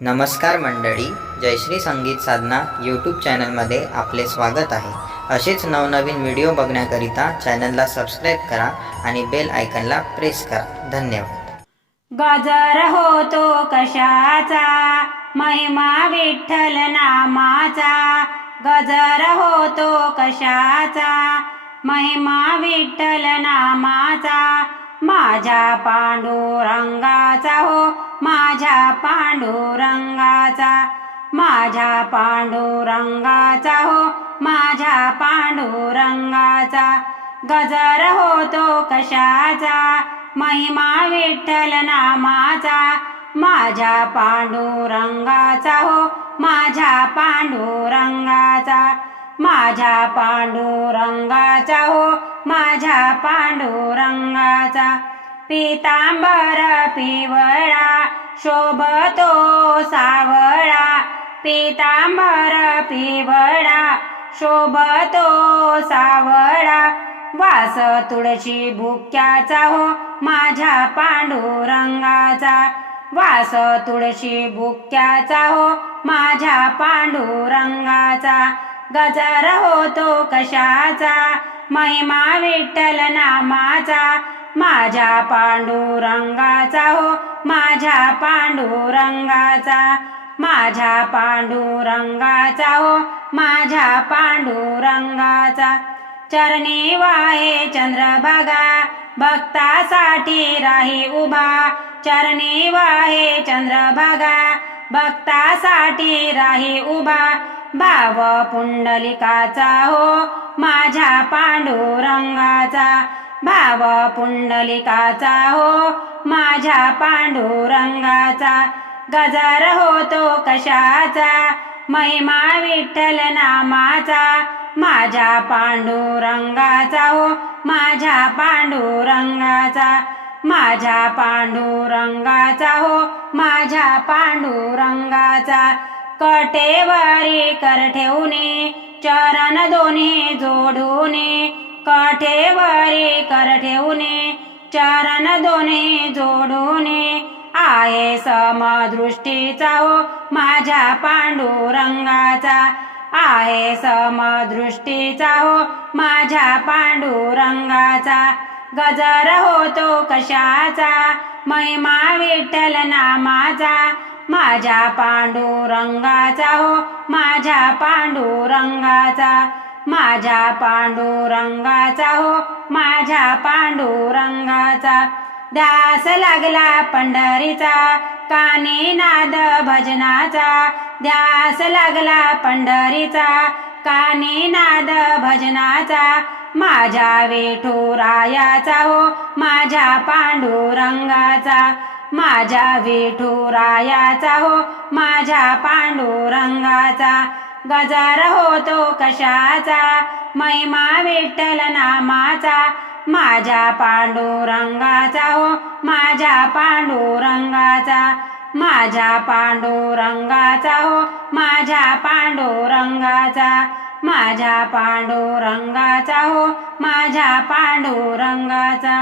नमस्कार मंडळी जयश्री संगीत साधना यूट्यूब चॅनलमध्ये आपले स्वागत आहे. असेच नवनवीन व्हिडिओ बघण्याकरिता चॅनलला सबस्क्राईब करा आणि बेल आयकनला प्रेस करा. धन्यवाद. गजर होतो कशाचा? महिमा विठ्ठल नामाचा. गजर होतो कशाचा? महिमा विठ्ठल नामाचा. माझ्या पांडुरंगाचा हो माझ्या पांडुरंगाचा माझ्या पांडुरंगाचा हो माझ्या पांडुरंगाचा. गजर होतो कशाचा महिमा विठ्ठल नामाचा. माझ्या पांडुरंगाचा हो माझ्या पांडुरंगाचा. माझ्या पांडुरंगाचा हो माझ्या पांडुरंगाचा. पितांबर पिवळा शोभतो सावळा. पितांबर पिवळा शोभतो सावळा. वास तुळशी बुक्याचा हो माझ्या पांडुरंगाचा. वास तुळशी बुक्याचा हो माझ्या पांडुरंगाचा. गजर होतो कशाचा? महिमा विठ्ठल नामाचा. माझ्या पांडुरंगाचा हो माझ्या पांडुरंगाचा. माझ्या पांडुरंगाचा हो माझ्या पांडुरंगाचा. चरणी वाहे चंद्रभागा भक्तासाठी राही उभा. चरणी वाहे चंद्रभागा भक्तासाठी राही उभा. भाव पुंडलिकाचा हो माझ्या पांडुरंगाचा. भाव पुंडलिकाचा हो माझ्या पांडुरंगाचा. गजर होतो कशाचा? महिमा विठ्ठल नामाचा. माझ्या पांडुरंगाचा हो माझ्या पांडुरंगाचा. माझ्या पांडुरंगाचा हो माझ्या पांडुरंगाचा. कटेवारी कर ठेवणे चरण दोन्ही जोडूने. काठेवरी कर ठेवणे चरण दोन्ही जोडूने. आहे समदृष्टीचा हो माझ्या पांडुरंगाचा. आहे समदृष्टीचा हो माझ्या पांडुरंगाचा. गजर होतो कशाचा महिमा विठ्ठल नामाचा. माझ्या पांडुरंगाचा हो माझ्या पांडुरंगाचा. माझ्या पांडुरंगाचा हो माझ्या पांडुरंगाचा. ध्यास लागला पंढरीचा कानी नाद भजनाचा. ध्यास लागला पंढरीचा कानी नाद भजनाचा. माझ्या विठुरायाचा हो माझ्या पांडुरंगाचा. माझ्या विठुरायाचा हो माझ्या पांडुरंगाचा. गजार होतो कशाचा? महिमा विठ्ठल नामाचा. माझ्या पांडुरंगाचा हो माझ्या पांडुरंगाचा. माझ्या पांडुरंगाचा हो माझ्या पांडुरंगाचा. माझ्या पांडुरंगाचा हो माझ्या पांडुरंगाचा.